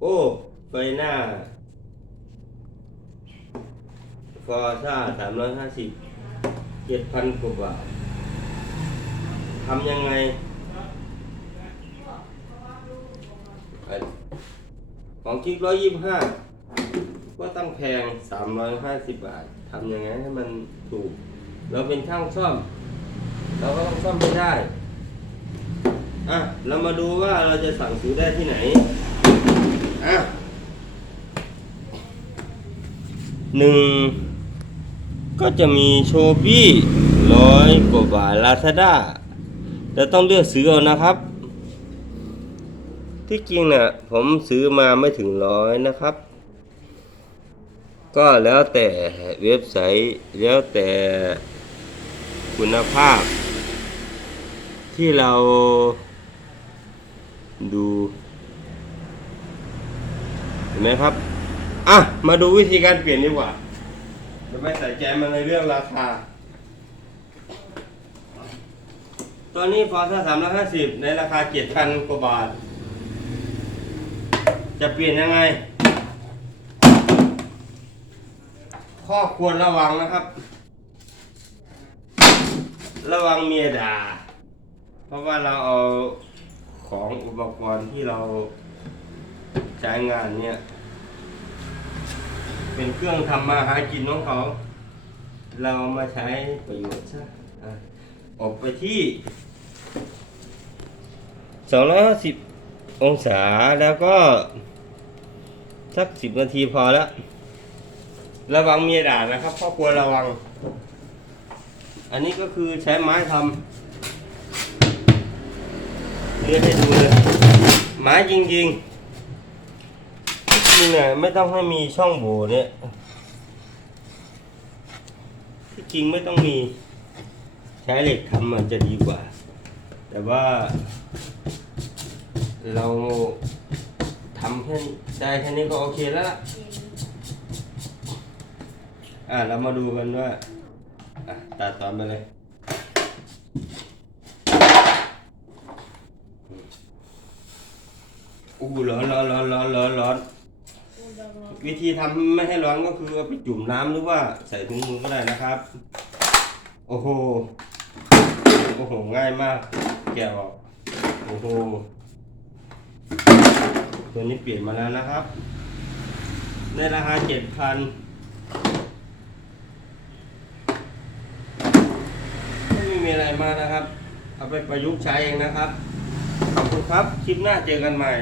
โอ้ไฟหน้าฟอร์ซ่าสามร้อยห้าสิบเจ็ดพันกว่าบาททำยังไงของคลิกร้อยยี่สิบห้าก็ต้องแพงสามร้อยห้าสิบบาททำยังไงให้มันถูก เราเป็นช่างซ่อม เราก็ต้องซ่อมให้ได้ อะ เรามาดูว่าเราจะสั่งซื้อได้ที่ไหน อะหนึ่งก็จะมีโชบี้ร้อยกว่าบาทลาซาด้าแต่ต้องเลือกซื้อเอานะครับ ที่จริงน่ะผมซื้อมาไม่ถึงร้อยนะครับ ก็แล้วแต่เว็บไซต์แล้วแต่คุณภาพ ที่เราดู ห็นไหมครับ อะ มาดูวิธีการเปลี่ยนดีกว่าจะไม่ใส่ใจมันในเรื่องราคา ตอนนี้ฟอร์ซ่าสามร้อยห้าสิบในราคาเจ็ดพันกว่าบาท จะเปลี่ยนยังไง ข้อควรระวังนะครับ ระวังเมียด่า เพราะว่าเราเอาของอุปกรณ์ที่เรา ใช้งานเนี่ย เป็นเครื่องทำมาหากินของเขา เราเอามาใช้ประโยชน์ซะออกไปที่ 250 องศาแล้วก็ สักสิบนาทีพอแล้ว ระวังเมียด่านะครับครอบครัวระวัง อันนี้ก็คือใช้ไม้ทำเลือให้ดูเลยไม้จริงๆ จริงเนี่ยไม่ต้องให้มีช่องโหว่เนี่ยที่จริงไม่ต้องมีใช้เหล็กทำมันจะดีกว่า แต่ว่า เราทำแค่นี้ได้แค่นี้ก็โอเคแล้วล่ะอะเรามาดูกันว่าอะตัดตอนไปเลยอู้ร้อนร้อนร้อนร้อนร้อน วิธีทำไม่ให้ร้อนก็คือเอาไปจุ่มน้ำหรือว่าใส่ถุงมือก็ได้นะครับ โอ้โห โอ้โห ง่ายมาก แกะออก โอ้โห ตัวนี้เปลี่ยนมาแล้วนะครับ ในราคาเจ็ดพันไม่มีอะไรมากนะครับ เอาไปประยุกต์ใช้เองนะครับ ขอบคุณครับ คลิปหน้าเจอกันใหม่